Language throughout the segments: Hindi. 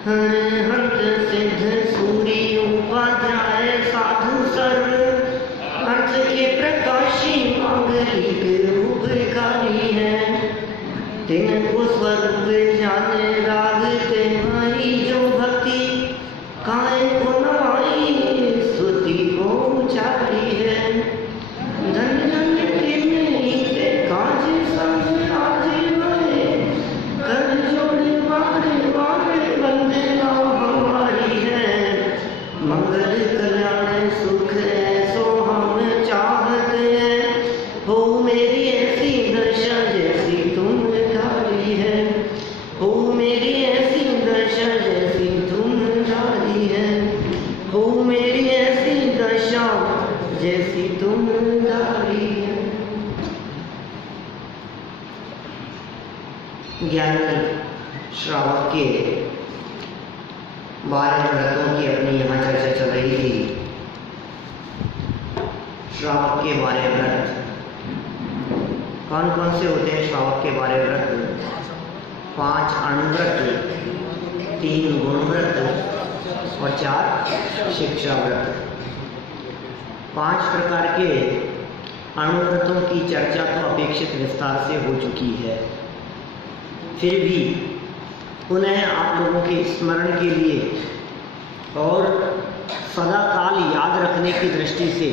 हर हंस सिद्ध सूरी उपाध्याय साधु सर्व हंस के प्रकाशी मांगलिक रूपकारी है। तिनको स्वरूप जाने राग तुम्हारी जो भक्ति काय को नवाई स्तुति को उचारी है। धन धन के काज सब आज बने कर जोड़े बारे बारे वंदना हमारी है। मंगल कल्याण सुख ऐसो हम चाहते हैं। हो मेरी ऐसी दशा जैसी तुम धारी है। हो मेरी ऐसी दशा जैसी तुम धारी है। हो मेरी ऐसी दशा जैसी तुम धारी है। ज्ञानी श्रावक के 12 व्रतों की अपनी यहाँ चर्चा चल रही थी। श्रावक के 12 व्रत कौन कौन से होते हैं? श्रावक के 12 व्रत 5 अणुव्रत, 3 गुणव्रत और 4 शिक्षा व्रत। 5 प्रकार के अणुव्रतों की चर्चा तो अपेक्षित विस्तार से हो चुकी है। फिर भी पुनः आप लोगों के स्मरण के लिए और सदा काल याद रखने की दृष्टि से,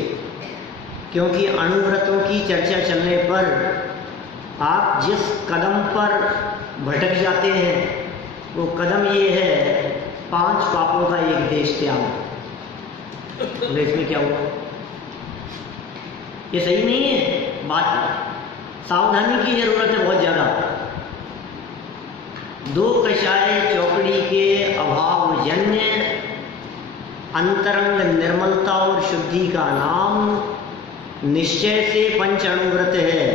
क्योंकि अणुव्रतों की चर्चा चलने पर आप जिस कदम पर भटक जाते हैं वो कदम ये है 5 पापों का एक देश त्याग। तो इसमें क्या हुआ? ये सही नहीं है बात। सावधानी की जरूरत है बहुत ज़्यादा। 2 कषाय चौकड़ी के अभाव जन्य अंतरंग निर्मलता और शुद्धि का नाम निश्चय से 5 अणुव्रत है।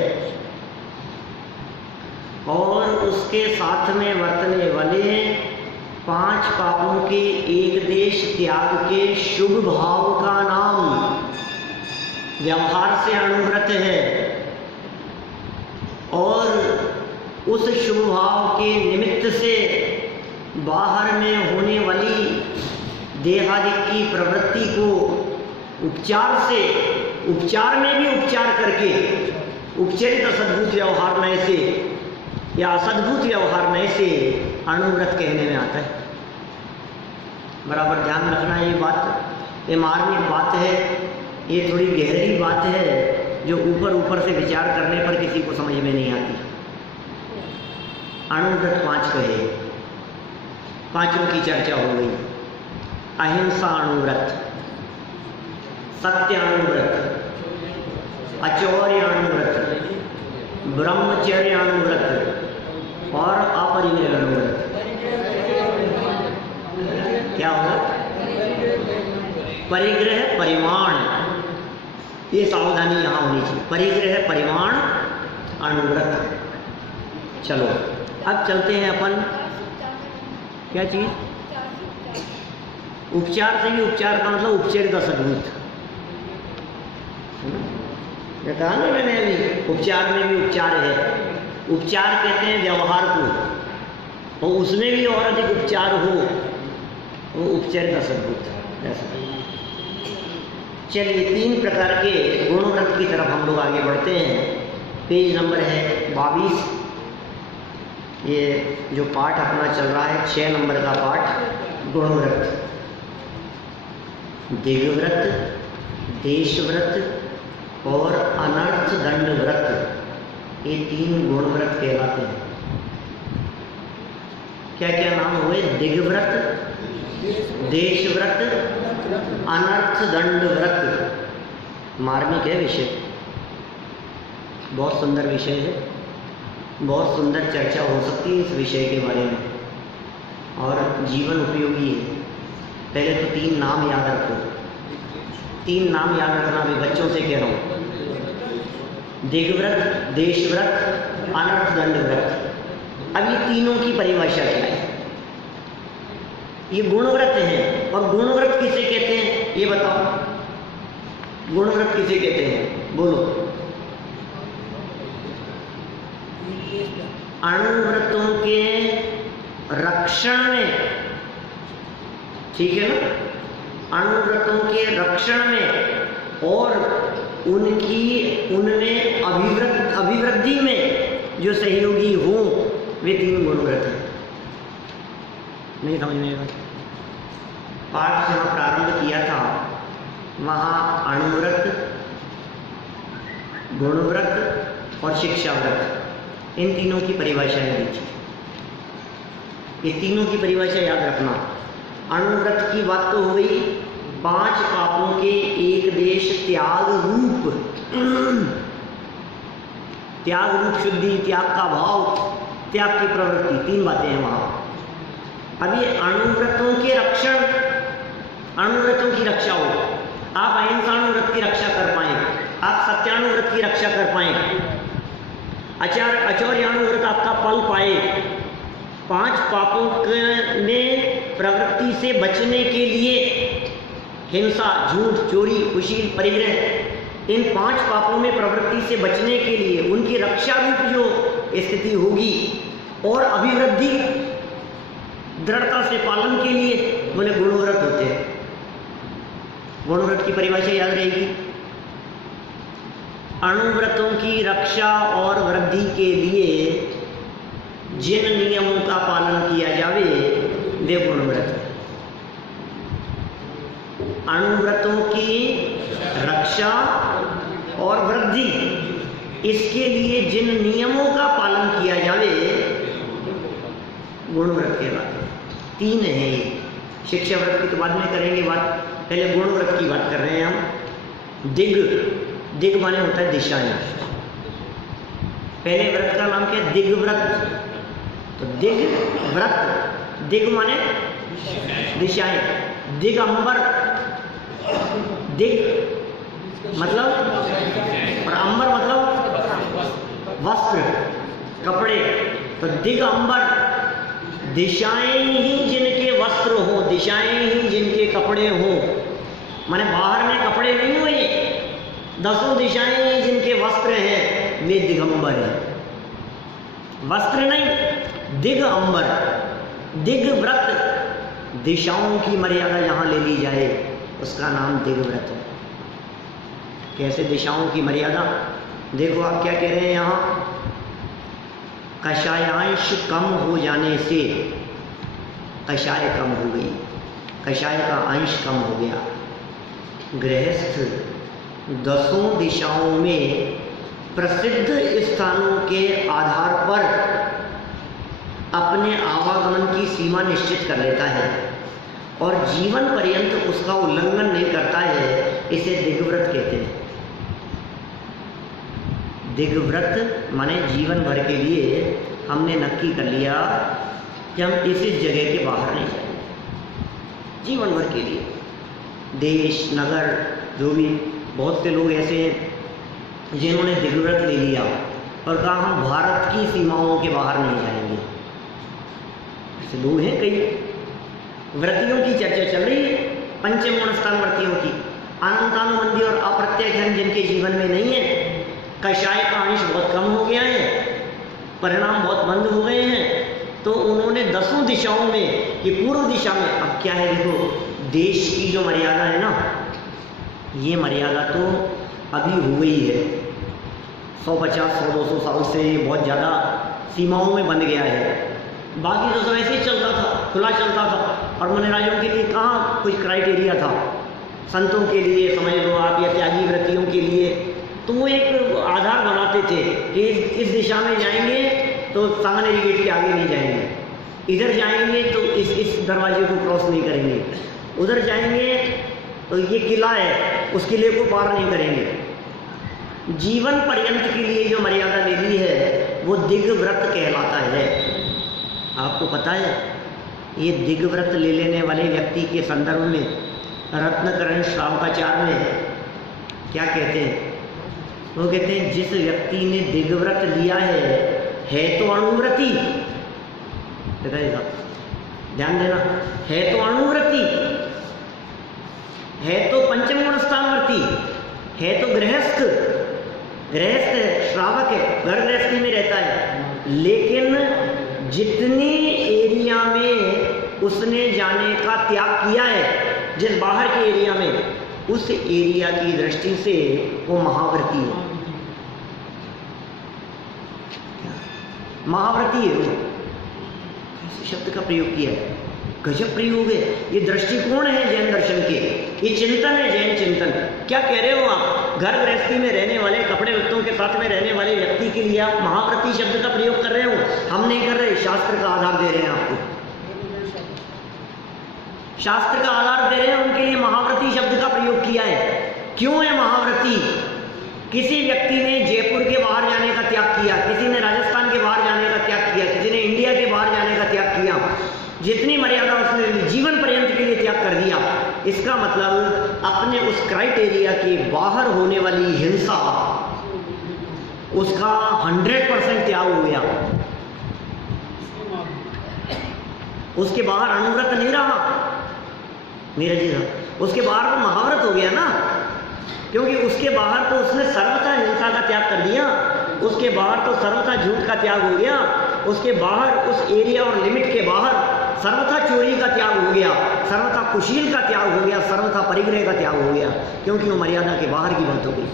और उसके साथ में वर्तने वाले 5 पापों के एक देश त्याग के शुभ भाव का नाम व्यवहार से अणुव्रत है। और उस शुभ भाव के निमित्त से बाहर में होने वाली देहादि की प्रवृत्ति को उपचार में भी उपचार करके उपचरित असद्भुत व्यवहार नए से या असद्भुत व्यवहार नए से अणुव्रत कहने में आता है। बराबर ध्यान रखना ये बात। ये मार्मिक बात है, ये थोड़ी गहरी बात है जो ऊपर से विचार करने पर किसी को समझ में नहीं आती। अणुव्रत 5 कहे, 5 की चर्चा हो गई। अहिंसा अणुव्रत, सत्य अणुव्रत, अचौर्य अणुव्रत, ब्रह्मचर्य अणुव्रत और अपरिग्रह अणुव्रत। क्या होगा? परिग्रह परिमाण, ये सावधानी यहाँ होनी चाहिए। परिग्रह परिमाण अणुव्रत। चलो अब चलते हैं अपन क्या चीज? उपचार से भी उपचार का मतलब उपचरित असद्भुत। कहा ना मैंने अभी, उपचार में भी उपचार है। उपचार कहते हैं व्यवहार को, और उसमें भी और अधिक उपचार हो वो उपचरित असद्भुत। ऐसा चलिए 3 प्रकार के गुणव्रत की तरफ हम लोग आगे बढ़ते हैं। पेज नंबर है 22। ये जो पाठ अपना चल रहा है 6 नंबर का पाठ, गुणव्रत। दिग्व्रत, देशव्रत और अनर्थ दंड व्रत, ये 3 गुणव्रत कहलाते हैं। क्या क्या नाम हुए? दिग्व्रत, देशव्रत, अनर्थ दंड व्रत। मार्मिक है विषय, बहुत सुंदर विषय है, बहुत सुंदर चर्चा हो सकती है इस विषय के बारे में और जीवन उपयोगी है। पहले तो 3 नाम याद रखो। 3 नाम याद रखना भी बच्चों से कह रहा हूँ। दिग्व्रत, देशव्रत, अनर्थ दंड व्रत। अब ये तीनों की परिभाषा क्या है? ये गुणव्रत हैं। और गुणव्रत किसे कहते हैं ये बताओ? गुणव्रत किसे कहते हैं? बोलो। अणुव्रतों के रक्षण में ठीक है ना? अणुव्रतों के रक्षण में और उनमें अभिवृद्धि में जो सहयोगी हो वे 3 गुणव्रत हैं। नहीं समझ में आएगा? पाठ जहाँ प्रारंभ किया था वहाँ अणुव्रत, गुणव्रत और शिक्षाव्रत, इन तीनों की परिभाषाएं दी थी। ये तीनों की परिभाषा याद रखना। अणुव्रत की बात तो हो गई, 5 पापों के एक देश त्याग रूप, त्याग रूप शुद्धि, त्याग का भाव, त्याग की प्रवृत्ति, 3 बातें हैं वहाँ। अब ये अणुव्रतों के रक्षण, अणुव्रतों की रक्षा हो, आप अहिंसाणुव्रत की रक्षा कर पाएं, आप सत्याणुव्रत की रक्षा कर पाएं, आचौर्याणुव्रत आपका पल पाए, 5 पापों में प्रवृत्ति से बचने के लिए हिंसा, झूठ, चोरी, कुशील, परिग्रह, इन 5 पापों में प्रवृत्ति से बचने के लिए उनकी रक्षा रूप जो स्थिति होगी और अभिवृद्धि दृढ़ता से पालन के लिए बोले गुणव्रत होते हैं। गुणव्रत की परिभाषा याद रहेगी। अणुव्रतों की रक्षा और वृद्धि के लिए जिन नियमों का पालन किया जावे वे गुणव्रत है। अणुव्रतों की रक्षा और वृद्धि, इसके लिए जिन नियमों का पालन किया जावे गुणव्रत कहलाते हैं। 3 है ये। शिक्षाव्रत की तो बाद में करेंगे बात, पहले गुणव्रत की बात कर रहे हैं हम। दिग माने होता है दिशाएं। पहले व्रत का नाम क्या है? दिग्व्रत। तो दिग्व्रत, दिग माने दिशाएं, दिगंबर, दिग मतलब और अंबर मतलब वस्त्र, कपड़े। तो दिगंबर, दिशाएं ही जिनके वस्त्र हो, दिशाएं ही जिनके कपड़े हो, माने बाहर में कपड़े नहीं हुए, 10 दिशाएं ही जिनके वस्त्र हैं वे दिगंबर हैं। वस्त्र नहीं, दिगंबर, दिग्व्रत, दिशाओं की मर्यादा जहां ले ली जाए उसका नाम दिग्व्रत है। कैसे दिशाओं की मर्यादा? देखो आप क्या कह रहे हैं यहाँ, कषायांश कम हो जाने से कषाय कम हो गई, कषाय का अंश कम हो गया। गृहस्थ 10 दिशाओं में प्रसिद्ध स्थानों के आधार पर अपने आवागमन की सीमा निश्चित कर लेता है और जीवन पर्यंत उसका उल्लंघन नहीं करता है, इसे दिग्व्रत कहते हैं। दिग्व्रत माने जीवन भर के लिए हमने नक्की कर लिया कि हम इस जगह के बाहर नहीं जाएंगे, जीवन भर के लिए। देश, नगर, जो भी, बहुत से लोग ऐसे हैं जिन्होंने दिग्व्रत ले लिया और कहा हम भारत की सीमाओं के बाहर नहीं जाएंगे। ऐसे लोग हैं कई। व्रतियों की चर्चा चल रही है, पंचम गुणस्थान व्रतियों की, अनंतानुबंधी और अप्रत्यक्षण जिनके जीवन में नहीं है, कषाय का अंश बहुत कम हो गया है, परिणाम बहुत बंद हो गए हैं, तो उन्होंने 10 दिशाओं में, ये पूर्व दिशा में, अब क्या है देखो, देश की जो मर्यादा है ना, ये मर्यादा तो अभी हो गई है, 150-100-200 साल से बहुत ज़्यादा सीमाओं में बंध गया है। बाकी तो सब ऐसे ही चलता था, खुला चलता था, और मुनिराजों के लिए कहाँ कुछ क्राइटेरिया था। संतों के लिए समझ लो आप, या त्यागी व्रतियों के लिए, तो वो एक आधार बनाते थे कि इस दिशा में जाएंगे तो सांगनेरी गेट के आगे नहीं जाएंगे, इधर जाएंगे तो इस दरवाजे को क्रॉस नहीं करेंगे, उधर जाएंगे तो ये किला है, उस किले को पार नहीं करेंगे। जीवन पर्यंत के लिए जो मर्यादा ले ली है वो दिग्व्रत कहलाता है। आपको पता है ये दिग्व्रत ले लेने वाले व्यक्ति के संदर्भ में रत्नकरण श्रावकाचार्य में क्या कहते हैं? वो कहते हैं जिस व्यक्ति ने दिग्व्रत लिया है तो अणुव्रती, ध्यान देना, है तो अणुव्रती, है तो पंचम गुणस्थानवर्ती, है तो गृहस्थ, गृहस्थ श्रावक है, घर गृहस्थी में रहता है, लेकिन जितने एरिया में उसने जाने का त्याग किया है जिस बाहर के एरिया में, उस एरिया की दृष्टि से वो महाव्रती है। महाव्रती है वो। इस शब्द का प्रयोग किया है, गजब प्रयोग है। ये दृष्टिकोण है जैन दर्शन के, ये चिंतन है जैन चिंतन। क्या कह रहे हो आप? घर गृहस्थी में रहने वाले, कपड़े लत्तों के साथ में रहने वाले व्यक्ति के लिए आप महाव्रती शब्द का प्रयोग कर रहे हो? हम नहीं कर रहे, शास्त्र का आधार दे रहे हैं आपको, शास्त्र का आधार दे रहे हैं। उनके लिए महाव्रती शब्द का प्रयोग किया है। क्यों है महाव्रती? किसी व्यक्ति ने जयपुर के बाहर जाने का त्याग किया, किसी ने राजस्थान के बाहर जाने का त्याग किया, किसी ने इंडिया के बाहर जाने का त्याग किया, जितनी मर्यादा उसने जीवन पर्यंत के लिए त्याग कर दिया। इसका मतलब अपने उस क्राइटेरिया के बाहर होने वाली हिंसा, उसका 100% त्याग हो गया। उसके बाहर अनुव्रत नहीं रहा नीरज जी साहब, उसके बाहर तो महाव्रत हो गया ना, क्योंकि उसके बाहर तो उसने सर्वथा हिंसा का त्याग कर दिया, उसके बाहर तो सर्वथा झूठ का त्याग हो गया, उसके बाहर उस एरिया और लिमिट के बाहर सर्वथा चोरी का त्याग हो गया, सर्वथा कुशील का त्याग हो गया, सर्वथा परिग्रह का त्याग हो गया, क्योंकि वो मर्यादा के बाहर की बात हो गई।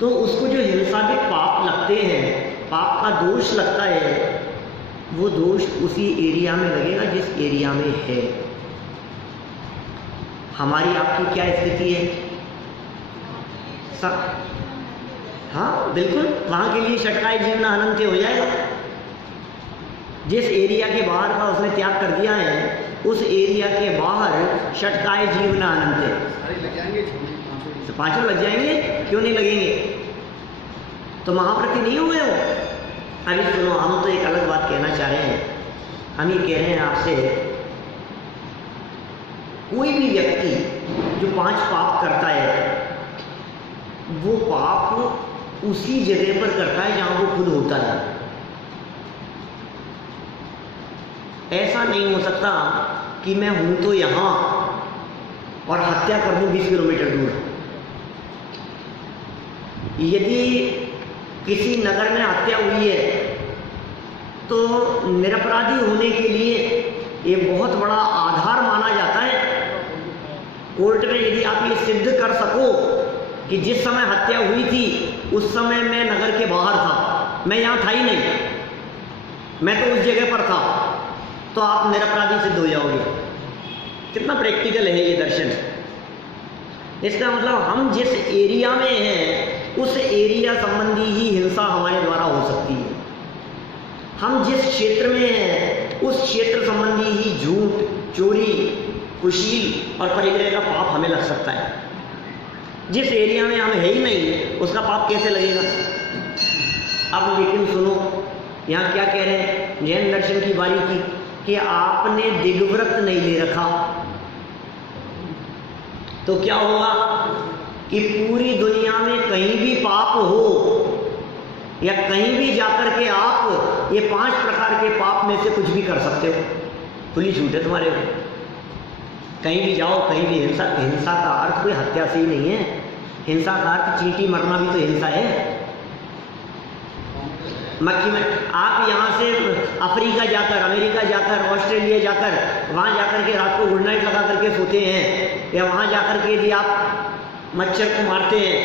तो उसको जो हिंसा के पाप लगते हैं, पाप का दोष लगता है, वो दोष उसी एरिया में लगेगा जिस एरिया में है। हमारी आपकी क्या स्थिति है? हाँ बिल्कुल, वहां के लिए षटकाय जीवना अनंत हो जाएगा। जिस एरिया के बाहर का उसने त्याग कर दिया है, उस एरिया के बाहर षटकाय जीवना अनंत है। तो पांचों लग जाएंगे, क्यों नहीं लगेंगे? तो महाव्रती नहीं हुए हो? अभी सुनो, हम तो एक अलग बात कहना चाह रहे हैं। हम ये कह रहे हैं आपसे, कोई भी व्यक्ति जो 5 पाप करता है, वो पाप उसी जगह पर करता है जहां वो खुद होता है। ऐसा नहीं हो सकता कि मैं हूं तो यहां और हत्या कर दूं 20 किलोमीटर दूर। यदि किसी नगर में हत्या हुई है तो निरपराधी होने के लिए ये बहुत बड़ा आधार माना जाता है कोर्ट में। यदि आप ये सिद्ध कर सको कि जिस समय हत्या हुई थी उस समय मैं नगर के बाहर था, मैं यहाँ था ही नहीं, मैं तो उस जगह पर था, तो आप निरपराधी सिद्ध हो जाओगे। कितना प्रैक्टिकल है ये दर्शन। इसका मतलब हम जिस एरिया में हैं उस एरिया संबंधी ही हिंसा हमारे द्वारा हो सकती है। हम जिस क्षेत्र में हैं उस क्षेत्र संबंधी ही झूठ, चोरी, कुशील और परिग्रह का पाप हमें लग सकता है। जिस एरिया में हम है ही नहीं उसका पाप कैसे लगेगा? अब लेकिन सुनो, यहाँ क्या कह रहे हैं जैन दर्शन की बारी की कि आपने दिग्व्रत नहीं ले रखा, तो क्या होगा कि पूरी दुनिया में कहीं भी पाप हो या कहीं भी जाकर के आप ये 5 प्रकार के पाप में से कुछ भी कर सकते हो। खुली छूट है तुम्हारे को, कहीं भी जाओ, कहीं भी हिंसा। हिंसा का अर्थ कोई हत्या से ही नहीं है, हिंसा का अर्थ चींटी मरना भी तो हिंसा है। मक्खी में आप यहाँ से अफ्रीका जाकर, अमेरिका जाकर, ऑस्ट्रेलिया जाकर, वहाँ जाकर के रात को गुड नाइट लगा करके सोते हैं, या वहाँ जाकर के यदि आप मच्छर को मारते हैं,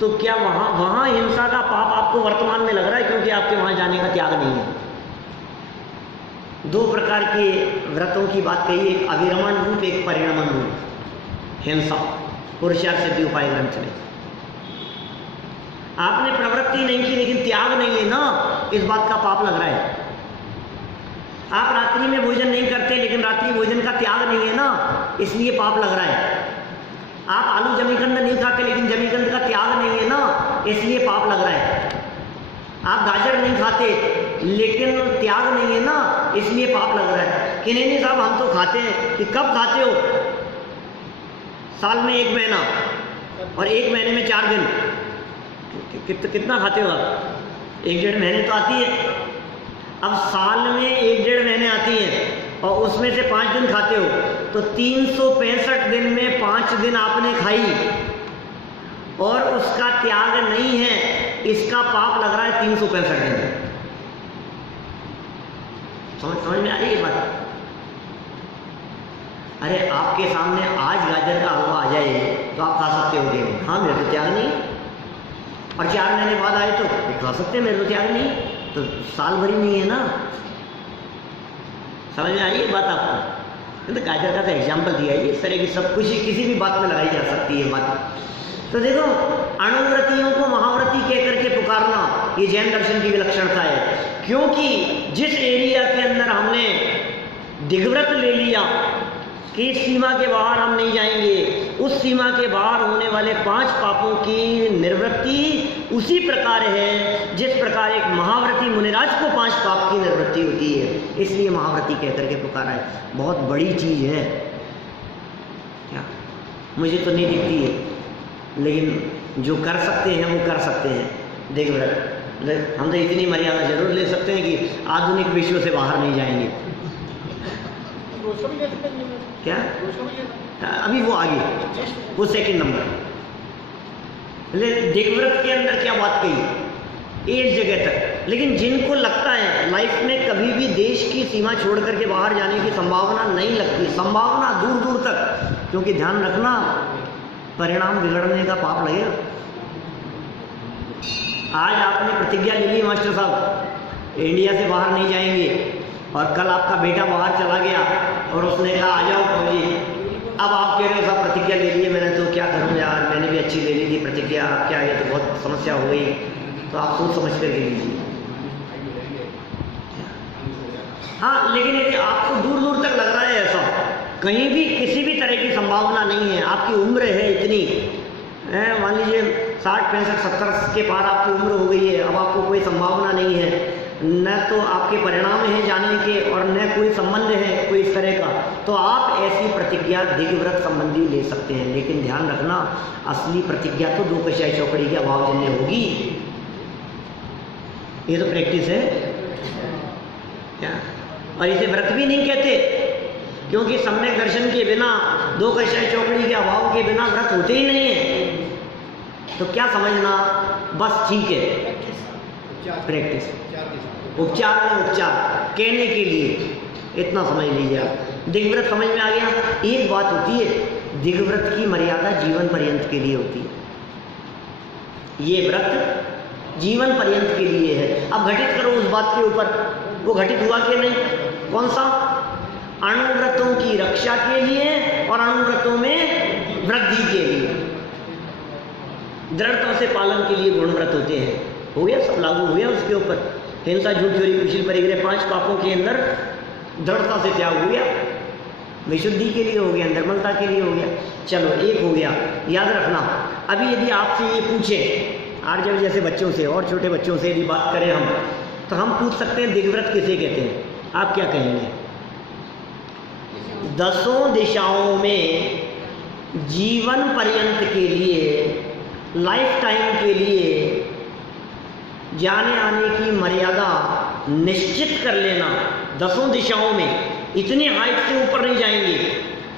तो क्या वहाँ हिंसा का पाप आपको वर्तमान में लग रहा है क्योंकि आपके वहाँ जाने का त्याग नहीं है। 2 प्रकार के व्रतों की बात कही, एक अविरमण रूप, एक परिणमन रूप हिंसा। पुरुषार्थ सिद्धि उपाय ग्रंथ में आपने प्रवृत्ति नहीं की लेकिन त्याग नहीं है ना, इस बात का पाप लग रहा है। आप रात्रि में भोजन नहीं करते लेकिन रात्रि भोजन का त्याग नहीं है ना, इसलिए पाप लग रहा है। आप आलू जमीकंद नहीं खाते लेकिन जमीकंद का त्याग नहीं है ना, इसलिए पाप लग रहा है। आप गाजर नहीं खाते लेकिन त्याग नहीं है ना, इसलिए पाप लग रहा है। कि नहीं साहब हम तो खाते हैं। कि कब खाते हो? साल में 1 महीना और 1 महीने में 4 दिन। कितना खाते हो आप? 1-1.5 महीने तो आती है। अब साल में 1-1.5 महीने आती हैं और उसमें से 5 दिन खाते हो, तो 365 दिन में 5 दिन आपने खाई और उसका त्याग नहीं है, इसका पाप लग रहा है 365 दिन। समझ में आ रही है बात? अरे आपके सामने आज गाजर का हलवा आ जाए तो आप खा सकते हो गेहूँ, हाँ मेरे तो त्याग नहीं। और 4 महीने बाद आए तो खा सकते हैं, मेरे तो त्याग नहीं। तो साल भर ही नहीं है ना। समझ में आ रही है बात आपको? तो गाजर का तो एग्जाम्पल दिया है, इस तरह की सब कुछ किसी भी बात में लगाई जा सकती है बात। तो देखो, अणुव्रतियों को महाव्रती कह करके पुकारना ये जैन दर्शन की विलक्षणता है। क्योंकि जिस एरिया के अंदर हमने दिग्व्रत ले लिया कि इस सीमा के बाहर हम नहीं जाएंगे, उस सीमा के बाहर होने वाले 5 पापों की निवृत्ति उसी प्रकार है जिस प्रकार एक महाव्रती मुनिराज को 5 पाप की निवृत्ति होती है। इसलिए महाव्रती कह करके पुकारा है। बहुत बड़ी चीज है क्या? मुझे तो नहीं दिखती है, लेकिन जो कर सकते हैं वो कर सकते हैं। दिग्व्रत हम तो इतनी मर्यादा जरूर ले सकते हैं कि आधुनिक विश्व से बाहर नहीं जाएंगे। क्या अभी वो आगे वो सेकंड नंबर। दिग्व्रत के अंदर क्या बात कही इस जगह तक, लेकिन जिनको लगता है लाइफ में कभी भी देश की सीमा छोड़ करके बाहर जाने की संभावना नहीं लगती, संभावना दूर दूर तक, क्योंकि ध्यान रखना परिणाम बिगड़ने का पाप लगेगा। आज आपने प्रतिज्ञा ले ली मास्टर साहब इंडिया से बाहर नहीं जाएंगे, और कल आपका बेटा बाहर चला गया और उसने कहा आ जाओ फौजी। अब आप कह रहे हो साहब प्रतिज्ञा ले ली है मैंने, तो क्या करूं यार, मैंने भी अच्छी ले ली थी प्रतिज्ञा, क्या ये तो बहुत समस्या हो गई। तो आप सोच समझ कर ले लीजिए। हाँ, लेकिन यदि आपको दूर दूर तक लग रहा है ऐसा, कहीं भी किसी भी तरह की संभावना नहीं है, आपकी उम्र है इतनी, मान लीजिए 60, 65, 70 के पार आपकी उम्र हो गई है, अब आपको कोई संभावना नहीं है, न तो आपके परिणाम हैं जाने के और न कोई संबंध है कोई इस तरह का, तो आप ऐसी प्रतिज्ञा दिग्व्रत संबंधी ले सकते हैं। लेकिन ध्यान रखना असली प्रतिज्ञा तो 2 कषाय चौकड़ी के अभावजन्य होगी। ये तो प्रैक्टिस है क्या? और इसे व्रत भी नहीं कहते, क्योंकि सम्यक दर्शन के बिना 2 कषाय चौकड़ी के अभाव के बिना व्रत होते ही नहीं है। तो क्या समझना, बस ठीक है प्रैक्टिस, उपचार में उपचार कहने के लिए इतना समझ लीजिए आप। दिग्व्रत समझ में आ गया। एक बात होती है, दिग्व्रत की मर्यादा जीवन पर्यंत के लिए होती है। ये व्रत जीवन पर्यंत के लिए है। अब घटित करो उस बात के ऊपर, वो घटित हुआ कि नहीं? कौन सा? अणुव्रतों की रक्षा के लिए और अणुव्रतों में वृद्धि के लिए, दृढ़ता से पालन के लिए गुणव्रत होते हैं। हो गया, सब लागू हो गया उसके ऊपर। हिंसा, झूठ, चोरी, कुशील, परिग्रह 5 पापों के अंदर दृढ़ता से त्याग हो गया, विशुद्धि के लिए हो गया, निर्मलता के लिए हो गया। चलो एक हो गया, याद रखना। अभी यदि आपसे ये पूछे आर्जव जैसे बच्चों से और छोटे बच्चों से यदि बात करें हम, तो हम पूछ सकते हैं दिग्व्रत किसे कहते हैं? आप क्या कहेंगे? 10 दिशाओं में जीवन पर्यंत के लिए, लाइफ टाइम के लिए जाने आने की मर्यादा निश्चित कर लेना। 10 दिशाओं में इतनी हाइट से ऊपर नहीं जाएंगे,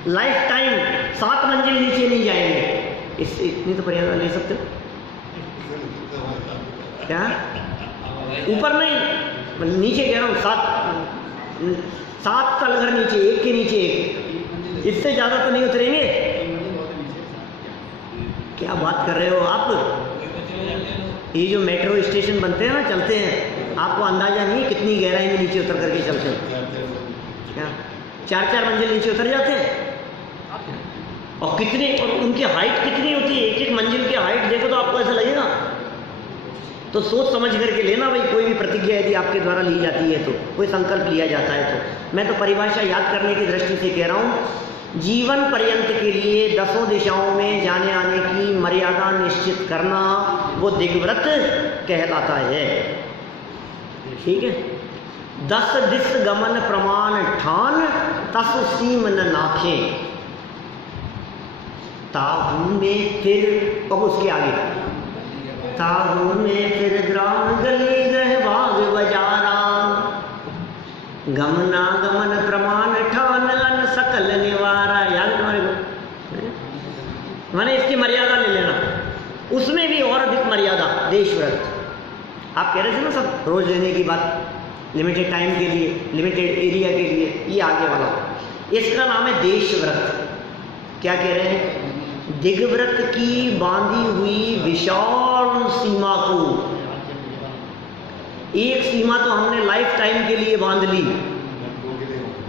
लाइफ टाइम 7 मंजिल नीचे नहीं जाएंगे, इससे इतनी तो मर्यादा ले सकते हो क्या? ऊपर नहीं, नीचे कह रहा हूँ, 7 साल घर नीचे, एक के नीचे एक, इससे ज़्यादा तो नहीं उतरेंगे। क्या बात कर रहे हो आप? ये जो मेट्रो स्टेशन बनते हैं ना, चलते हैं, आपको अंदाजा नहीं है कितनी गहराई में नीचे उतर करके चलते हैं। क्या 4-4 मंजिल नीचे उतर जाते हैं? और कितनी, और उनकी हाइट कितनी होती है? एक मंजिल की हाइट देखो तो आपको ऐसा लगेगा। तो सोच समझ करके लेना भाई, कोई भी प्रतिज्ञा यदि आपके द्वारा ली जाती है, तो कोई संकल्प लिया जाता है, तो मैं तो परिभाषा याद करने की दृष्टि से कह रहा हूँ। जीवन पर्यंत के लिए 10 दिशाओं में जाने आने की मर्यादा निश्चित करना, वो दिग्व्रत कहलाता है। ठीक है। 10 दिस गमन प्रमाण ठान, तस सीम न नाखे, ताहू में फिर, अब उसके आगे, ताहू में फिर ग्राम गली गह भाग बजारा, गमना गमन प्रमाण ठान अन सकल निवारा। याद तुम्हारे को, मैंने इसकी मर्यादा ले लेना, उसमें भी और अधिक मर्यादा देशव्रत। आप कह रहे थे ना सब रोज लेने की बात, लिमिटेड टाइम के लिए, लिमिटेड एरिया के लिए, ये आगे वाला। इसका नाम है देशव्रत। क्या कह रहे हैं? दिग्व्रत की बांधी हुई विशाल सीमा को, एक सीमा तो हमने लाइफ टाइम के लिए बांध ली,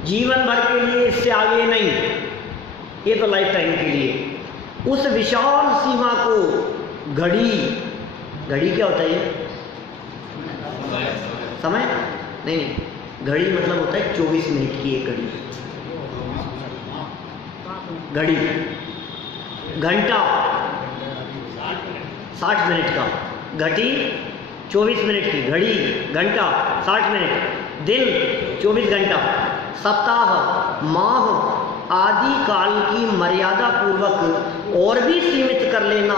जीवन भर के लिए, इससे आगे नहीं, ये तो लाइफ टाइम के लिए। उस विशाल सीमा को घड़ी, घड़ी क्या होता है? समय नहीं, घड़ी मतलब होता है 24 मिनट की एक घड़ी, घड़ी। घंटा 60 मिनट का, घटी 24 मिनट की, घड़ी घंटा 60 मिनट, दिन 24 घंटा, सप्ताह, माह आदि काल की मर्यादा पूर्वक और भी सीमित कर लेना,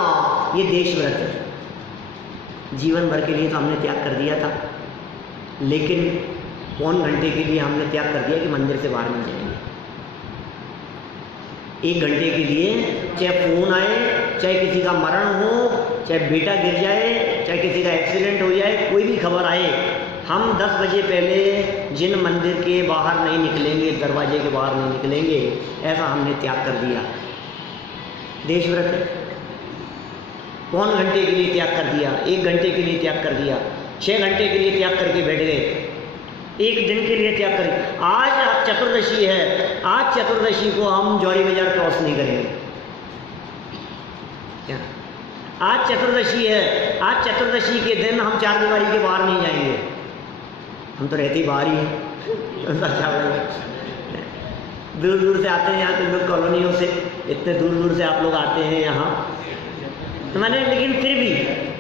ये देशव्रत है। जीवन भर के लिए तो हमने त्याग कर दिया था, लेकिन पौन घंटे के लिए हमने त्याग कर दिया कि मंदिर से बाहर नहीं जाएंगे। 1 घंटे के लिए चाहे फोन आए, चाहे किसी का मरण हो, चाहे बेटा गिर जाए, चाहे किसी का एक्सीडेंट हो जाए, कोई भी खबर आए, हम 10 बजे पहले जिन मंदिर के बाहर नहीं निकलेंगे, दरवाजे के बाहर नहीं निकलेंगे, ऐसा हमने त्याग कर दिया। देशव्रत है। पौन घंटे के लिए त्याग कर दिया, 1 घंटे के लिए त्याग कर दिया, 6 घंटे के लिए त्याग करके बैठ गए, 1 दिन के लिए त्याग करें। आज चतुर्दशी है, आज चतुर्दशी को हम जौहरी बाजार क्रॉस नहीं करेंगे। क्या? आज चतुर्दशी है, आज चतुर्दशी के दिन हम चारदीवारी के बाहर नहीं जाएंगे। हम तो रहते ही बाहर ही हैं। दूर दूर से आते हैं यहाँ के लोग, कॉलोनियों से, इतने दूर दूर से आप लोग आते हैं यहाँ, तो मैंने, लेकिन फिर भी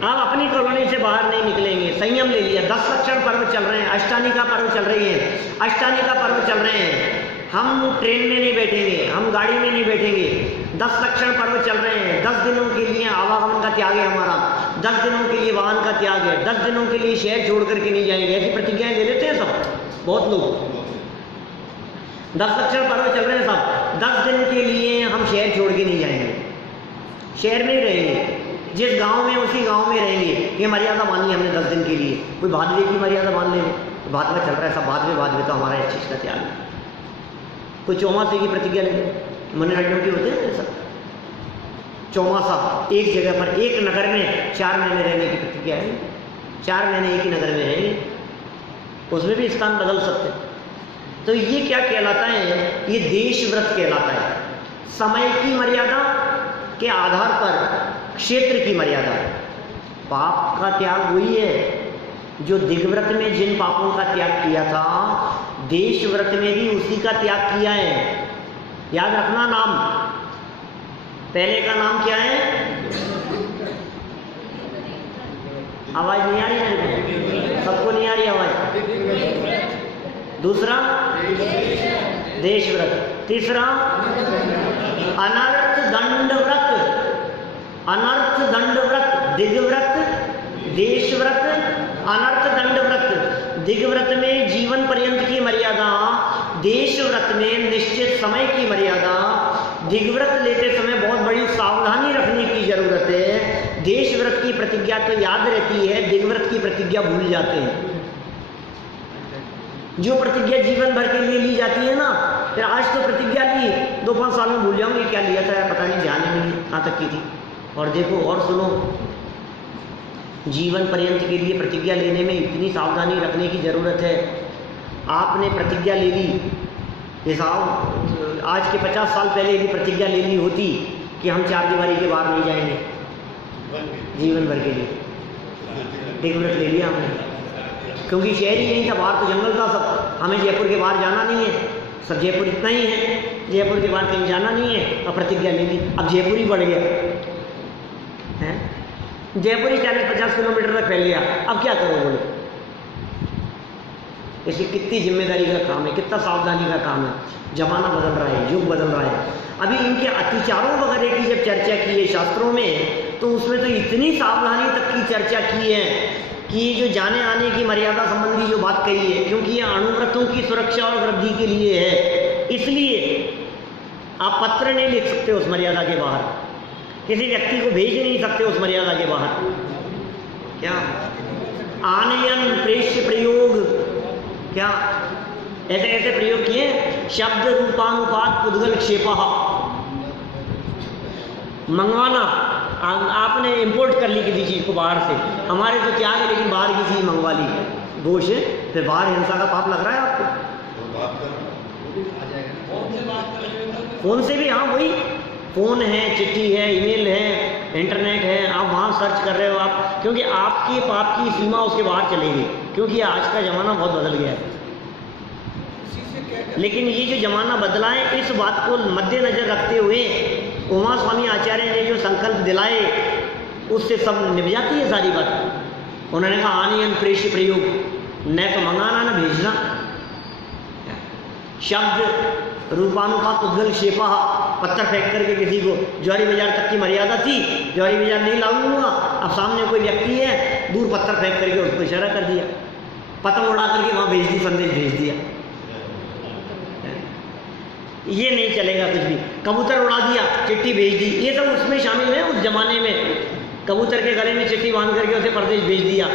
आप अपनी कॉलोनी से बाहर नहीं निकलेंगे। संयम ले लिया। 10 लक्षण पर्व चल रहे हैं, अष्टानी का पर्व चल रही है, अष्टानी का पर्व चल रहे हैं। हम ट्रेन में नहीं बैठेंगे, हम गाड़ी में नहीं बैठेंगे। 10 लक्षण पर्व चल रहे हैं। 10 दिनों के लिए आवागमन का त्याग है हमारा, 10 दिनों के लिए वाहन का त्याग है, 10 दिनों के लिए शहर छोड़ करके नहीं जाएंगे। ऐसी प्रतिज्ञाएं ले लेते हैं सब, बहुत लोग। 10 लक्षण पर्व चल रहे हैं सब, 10 दिन के लिए हम शहर छोड़ के नहीं जाएंगे, शहर में ही रहेंगे। जिस गांव में उसी गांव में रहेंगे। ये मर्यादा मानी हमने 10 दिन के लिए। कोई भादवे की मर्यादा मान लेंगे, तो भादवा चल रहा है सब, भादवे तो हमारा इस चीज़ का त्याग है। कोई चौमासे की प्रतिज्ञा ले, मनोरंजन की होते हैं सब, चौमासा एक जगह पर, एक नगर में 4 महीने रहने की प्रतिज्ञा है। 4 महीने एक ही नगर में रहेंगे, उसमें भी स्थान बदल सकते हैं। तो ये क्या कहलाता है? ये देशव्रत कहलाता है। समय की मर्यादा के आधार पर क्षेत्र की मर्यादा है। पाप का त्याग वही है जो दिग्व्रत में जिन पापों का त्याग किया था, देशव्रत में भी उसी का त्याग किया है। याद रखना नाम, पहले का नाम क्या है? आवाज नहीं आ रही है? सबको नहीं आ रही आवाज? दूसरा देशव्रत, तीसरा अनर्थ दंड व्रत, अनर्थ दंड व्रत, दिग्व्रत, देशव्रत, अनर्थ दंड व्रत। दिग्व्रत में जीवन पर्यंत की मर्यादा, देशव्रत में निश्चित समय की मर्यादा। दिग्व्रत लेते समय बहुत बड़ी सावधानी रखने की जरूरत है। देशव्रत की प्रतिज्ञा तो याद रहती है, दिग्व्रत की प्रतिज्ञा भूल जाते हैं। जो प्रतिज्ञा जीवन भर के लिए ली जाती है ना, फिर आज तो प्रतिज्ञा ली, 2-5 साल में भूल जाऊंगी क्या लिया था, पता नहीं, ध्यान ही नहीं कहाँ तक की थी। और देखो और सुनो, जीवन पर्यंत के लिए प्रतिज्ञा लेने में इतनी सावधानी रखने की ज़रूरत है। आपने प्रतिज्ञा ले ली, ये साहब आज के 50 साल पहले यदि प्रतिज्ञा ले ली होती कि हम चारदीवारी के बाहर नहीं जाएंगे जीवन भर के लिए, दिग्व्रत ले लिया हमने, क्योंकि शहर ही नहीं था, बाहर तो जंगल था सब, हमें जयपुर के बाहर जाना नहीं है, सब जयपुर इतना ही है, जयपुर के बाहर कहीं जाना नहीं है, और प्रतिज्ञा ले ली। अब जयपुर ही बढ़ गया है, जयपुर ही 40-50 किलोमीटर तक फैल गया। अब क्या करो बोलो? इसलिए कितनी जिम्मेदारी का काम है, कितना सावधानी का काम है। जमाना बदल रहा है, युग बदल रहा है। अभी इनके अत्याचारों वगैरह की जब चर्चा की है शास्त्रों में, तो उसमें तो इतनी सावधानी तक की चर्चा की है कि जो जाने आने की मर्यादा संबंधी जो बात कही है, क्योंकि ये अणुव्रतों की सुरक्षा और वृद्धि के लिए है, इसलिए आप पत्र नहीं लिख सकते उस मर्यादा के बाहर, किसी व्यक्ति को भेज नहीं सकते उस मर्यादा के बाहर। क्या आनयन प्रेष्य प्रयोग क्या ऐसे ऐसे प्रयोग किए, शब्द रूपानुपात पुद्गल क्षेपः, मंगवाना, आपने इंपोर्ट कर ली किसी चीज को बाहर से, हमारे तो क्या है लेकिन बाहर की चीज मंगवा ली, दोष है, फिर बाहर हिंसा का पाप लग रहा है आपको। फोन से भी, हाँ वही, फोन है, चिट्ठी है, ईमेल है, इंटरनेट है, आप वहाँ सर्च कर रहे हो आप, क्योंकि आपकी पाप की सीमा उसके बाहर चलेगी, क्योंकि आज का ज़माना बहुत बदल गया है। लेकिन ये जो ज़माना बदला है, इस बात को मद्देनजर रखते हुए उमा स्वामी आचार्य ने जो संकल्प दिलाए, उससे सब निभ जाती है सारी बात। उन्होंने कहा आनियन प्रेष्य प्रयोग, न तो मंगाना न भेजना। शब्द रूपानुपात पुद्गल क्षेपः, पत्थर फेंक करके किसी को, ज्वारी बाजार तक की मर्यादा थी, ज्वारी बाजार नहीं लाऊंगा, अब सामने कोई व्यक्ति है, दूर पत्थर फेंक करके उसको इशारा कर दिया, पतंग उड़ा करके वहाँ भेज दी, संदेश भेज दिया, ये नहीं चलेगा कुछ भी। कबूतर उड़ा दिया, चिट्ठी भेज दी, ये सब उसमें शामिल है। उस जमाने में कबूतर के गले में चिट्ठी बांध करके उसे प्रदेश भेज दिया,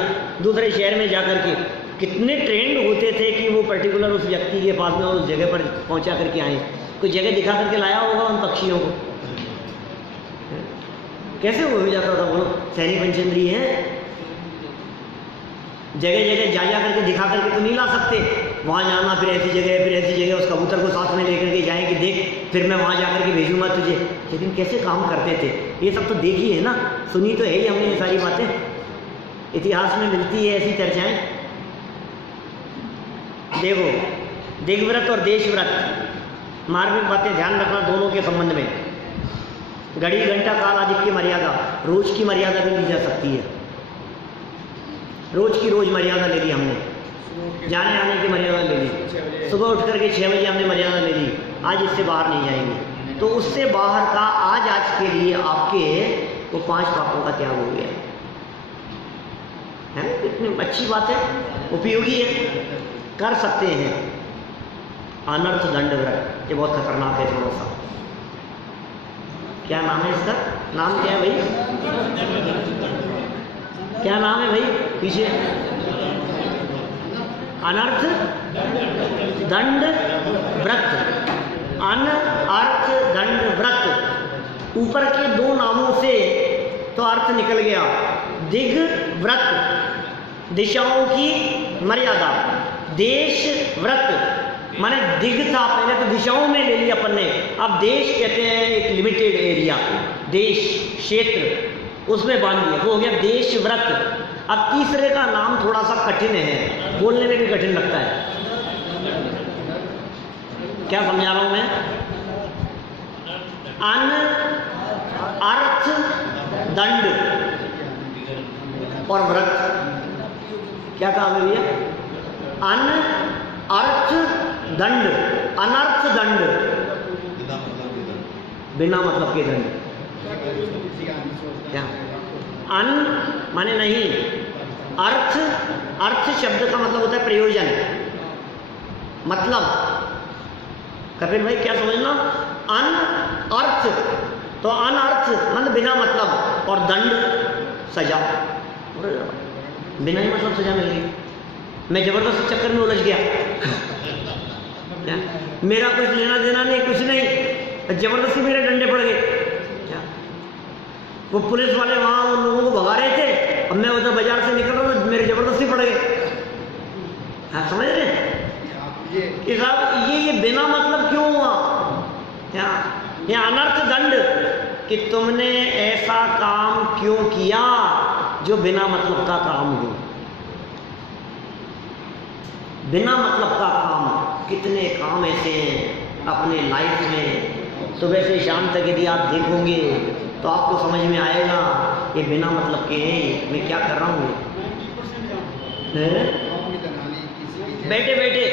दूसरे शहर में जा करके। कितने ट्रेंड होते थे कि वो पर्टिकुलर उस व्यक्ति के पास में उस जगह पर पहुंचा करके आए, कोई जगह दिखा करके लाया होगा उन पक्षियों को। कैसे हो जाता था वो, सैनी पंचेंद्री है, जगह जगह जा करके दिखा करके तो नहीं ला सकते, वहाँ जाना, फिर ऐसी जगह, फिर ऐसी जगह, उस कबूतर को साथ में लेकर के जाएं कि देख फिर मैं वहाँ जा करके भेजूंगा तुझे। लेकिन कैसे काम करते थे, ये सब तो देखी है ना, सुनी तो है ही हमने ये सारी बातें, इतिहास में मिलती है ऐसी चर्चाएं। देखो, दिग्व्रत और देशव्रत, मार्मिक बातें ध्यान रखना दोनों के संबंध में। घड़ी घंटा काल आदि की मर्यादा, रोज की मर्यादा भी ली जा सकती है। रोज की रोज मर्यादा ले ली हमने, जाने आने की मर्यादा ले ली, सुबह उठ करके 6 बजे हमने मर्यादा ले ली, आज इससे बाहर नहीं जाएंगे, तो उससे बाहर का आज के लिए आपके वो 5 पापों का त्याग हो गया है। कितनी अच्छी बात है, उपयोगी है, कर सकते हैं। अनर्थ दंड व्रत, ये बहुत खतरनाक है थोड़ा सा। क्या नाम है इसका, नाम क्या है भाई, क्या नाम है भाई पीछे, अनर्थ दंड व्रत, अनर्थ दंड व्रत, ऊपर के 2 नामों से तो अर्थ निकल गया। दिग व्रत, दिशाओं की मर्यादा, देश व्रत माने दिग था पहले तो दिशाओं में ले लिया अपन ने, अब देश कहते हैं एक लिमिटेड एरिया, देश क्षेत्र, उसमें बांध दिया, वो हो गया देश व्रत। अब तीसरे का नाम थोड़ा सा कठिन है, बोलने में भी कठिन लगता है। क्या समझा रहा हूं मैं, अन अर्थ दंड और व्रत, क्या कहा भैया, अन अर्थ दंड, अनर्थ दंड, बिना मतलब के दंड। क्या, अन माने नहीं, अर्थ, अर्थ शब्द का मतलब होता है प्रयोजन, मतलब। कपिल भाई क्या समझना, अन अर्थ, तो अनर्थ मतलब बिना मतलब, और दंड सजा, बिना ही मतलब सजा मिल गई। मैं जबरदस्ती चक्कर में उलझ गया, मेरा कुछ लेना देना नहीं, कुछ नहीं, जबरदस्ती मेरे डंडे पड़ गए। वो पुलिस वाले वहाँ उन लोगों को भगा रहे थे, अब मैं उधर बाजार से निकल रहा था, मेरे जबरदस्ती पड़ गए। हाँ समझ रहे कि साहब ये बिना मतलब क्यों हुआ, ये अनर्थ दंड कि तुमने ऐसा काम क्यों किया जो बिना मतलब का काम हो। बिना मतलब का काम, कितने काम ऐसे हैं अपने लाइफ में, सुबह से शाम तक यदि आप देखोगे तो आपको समझ में आएगा ये बिना मतलब के हैं, मैं क्या कर रहा हूँ। बैठे बैठे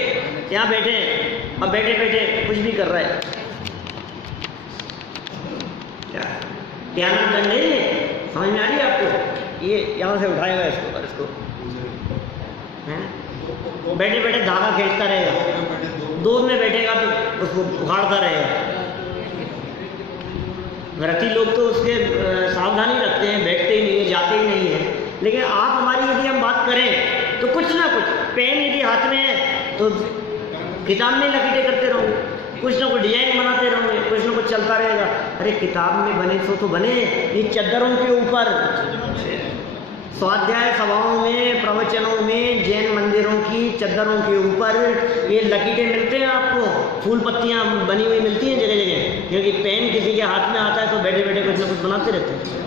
यहाँ बैठे हैं, अब बैठे बैठे कुछ भी कर रहा है, क्या ध्यान दंड है, समझ में आ रही है आपको। ये यहाँ से उठाएगा इसको और इसको, बैठे बैठे धागा खींचता रहेगा, दूध में बैठेगा तो उसको उखाड़ता रहेगा। व्रती लोग तो उसके सावधानी रखते हैं, बैठते ही नहीं है, जाते ही नहीं है। लेकिन आप हमारी यदि हम बात करें तो कुछ ना कुछ, पेन यदि हाथ में है तो किताब में लकीरें करते रहोगे, कुछ ना कुछ डिजाइन बनाते रहोगे, कुछ ना कुछ चलता रहेगा। अरे किताब में बने तो बने, ये चद्दरों के ऊपर स्वाध्याय सभाओं में, प्रवचनों में, जैन मंदिरों की चद्दरों के ऊपर ये लकीरें मिलते हैं आपको, फूल पत्तियां बनी हुई मिलती हैं जगह जगह, क्योंकि पेन किसी के हाथ में आता है तो बैठे बैठे कुछ ना कुछ बनाते रहते हैं।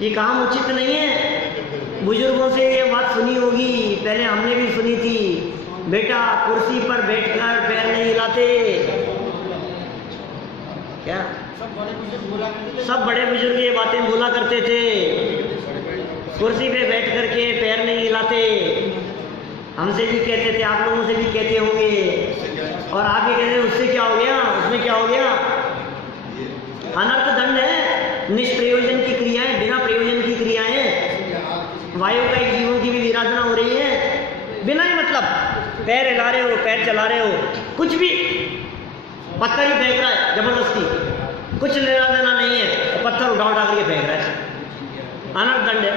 ये काम उचित नहीं है। बुजुर्गों से ये बात सुनी होगी, पहले हमने भी सुनी थी, बेटा कुर्सी पर बैठकर पैर नहीं हिलाते। क्या सब बड़े बुजुर्ग ये बातें बोला करते थे, कुर्सी पे बैठ करके पैर नहीं हिलाते। हमसे भी कहते थे, आप लोगों से भी कहते होंगे, और आप ये कहते हैं उससे क्या हो गया, उसमें क्या हो गया। अनर्थ दंड है, निष्प्रयोजन की क्रियाएं, बिना प्रयोजन की क्रियाएं। वायु का एक जीवों की भी विराधना हो रही है, बिना ही मतलब, पैर हिला रहे हो, पैर चला रहे हो, कुछ भी, पत्थर ही फेंक रहा है जबरदस्ती, कुछ लेना देना नहीं है, तो पत्थर उठा करके फेंक रहा है, अनर्थ दंड है।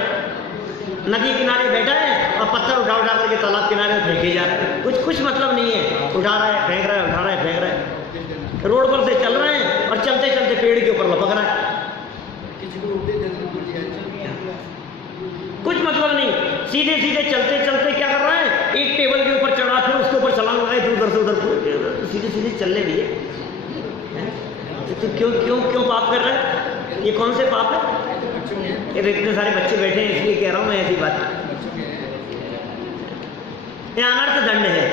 नदी किनारे बैठा है और पत्थर उठा करके तालाब किनारे फेंके जा रहा है, कुछ मतलब नहीं है, उठा रहा है, फेंक रहा है, उठा रहा है, फेंक रहा है। रोड पर से चल रहे हैं और चलते चलते पेड़ के ऊपर लपक रहा है, कुछ मतलब नहीं। सीधे सीधे चलते चलते क्या कर रहा है, एक टेबल के ऊपर चढ़ा, फिर उसके ऊपर छलांग लगाई, फिर उधर से उधर, सीधे सीधे चलने भी तो क्यों क्यों क्यों पाप कर रहा है? ये कौन से पाप है? ये इतने सारे बच्चे बैठे हैं इसलिए कह रहा हूं मैं ऐसी बात। ये अनर्थ दंड है।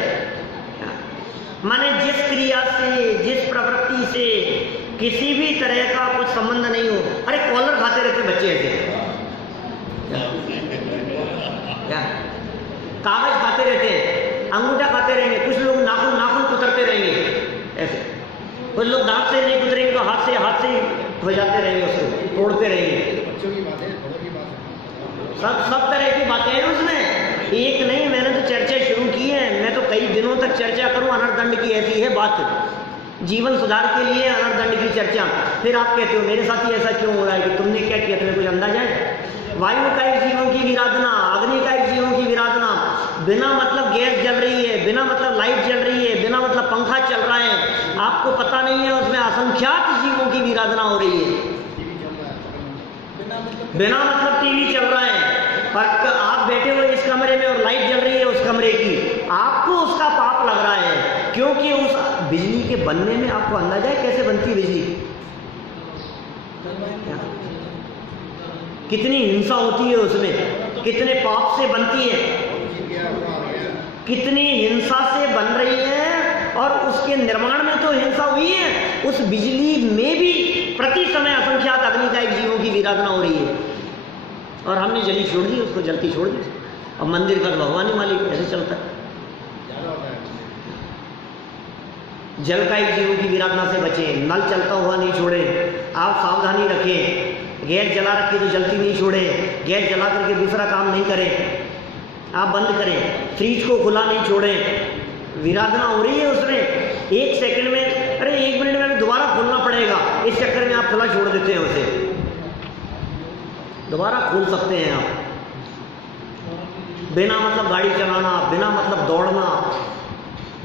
माने जिस क्रिया से, जिस प्रवृत्ति से किसी भी तरह का कुछ संबंध नहीं हो। अरे कॉलर खाते रहते बच्चे ऐसे, क्या कागज खाते रहते हैं, अंगूठा खाते रहेंगे, कुछ लोग नाखून नाखून कुतरते रहेंगे ऐसे, कुछ लोग दांत से नहीं कुतरेंगे तो हाथ से ही हो जाते रहेंगे, उसको तोड़ते रहेंगे। सब तरह की बातें हैं उसमें, एक नहीं। मैंने तो चर्चा शुरू की है, मैं तो कई दिनों तक चर्चा करूं। अनर्थ दंड की ऐसी है बात, जीवन सुधार के लिए अनर्थ दंड की चर्चा। फिर आप कहते हो मेरे साथ ही ऐसा क्यों हो रहा है, कि तुमने क्या किया, तुम्हें कुछ अंदाजा है? वायु का एक जीवों की विराधना, अग्नि का एक जीवों की विराधना, बिना मतलब गैस जल रही है, बिना मतलब लाइट जल रही है, बिना मतलब पंखा चल रहा है, आपको पता नहीं है, उसमें असंख्यात जीवों की विराधना हो रही है। बिना मतलब टीवी चल रहा है, पर आप बैठे हुए इस कमरे में और लाइट जल रही है उस कमरे की, आपको उसका पाप लग रहा है, क्योंकि उस बिजली के बनने में आपको अंदाजा है कैसे बनती बिजली, कितनी हिंसा होती है उसमें, कितने पाप से बनती है, कितनी हिंसा से बन रही है। और उसके निर्माण में तो हिंसा हुई है, उस बिजली में भी प्रति समय असंख्यात अग्नि का एक जीवों की विराधना हो रही है, और हमने जली छोड़ दी, उसको जलती छोड़ दी। और मंदिर का भगवान ही मालिक, ऐसे चलता है। जल का एक जीवों की विराधना से बचे, नल चलता हुआ नहीं छोड़े, आप सावधानी रखें। गैस जला रखी तो जलती नहीं छोड़े, गैस जला करके दूसरा काम नहीं करें, आप बंद करें। फ्रिज को खुला नहीं छोड़ें, विराधना हो रही है उसमें, एक सेकंड में, अरे 1 मिनट में दोबारा खोलना पड़ेगा, इस चक्कर में आप खुला छोड़ देते हैं उसे, दोबारा खोल सकते हैं आप। बिना मतलब गाड़ी चलाना, बिना मतलब दौड़ना,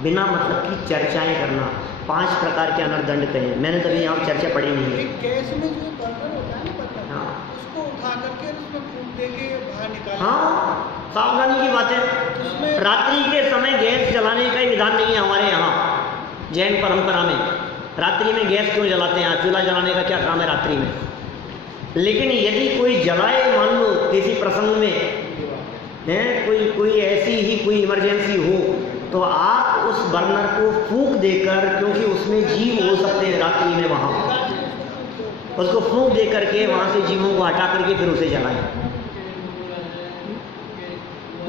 बिना मतलब की चर्चाएं करना, 5 प्रकार के अनर्थ दंड कहे। मैंने कभी यहाँ चर्चा पढ़ी नहीं है। गैस में जो बर्नर होता है ना पत्थर, हाँ, उसको उठा करके उसमें फूंक देके बाहर निकाल। हाँ, सावधानी की बात है। रात्रि के समय गैस जलाने का विधान नहीं है हमारे यहाँ जैन परंपरा में। रात्रि में गैस क्यों जलाते हैं? चूल्हा जलाने का क्या काम है रात्रि में? लेकिन यदि कोई जलाए, मान लो किसी प्रसंग में है, कोई ऐसी ही कोई इमरजेंसी हो, तो आप उस बर्नर को फूंक देकर, क्योंकि उसमें जीव हो सकते हैं रात्रि में, वहाँ उसको फूंक दे करके वहाँ से जीवों को हटा करके फिर उसे जलाएं।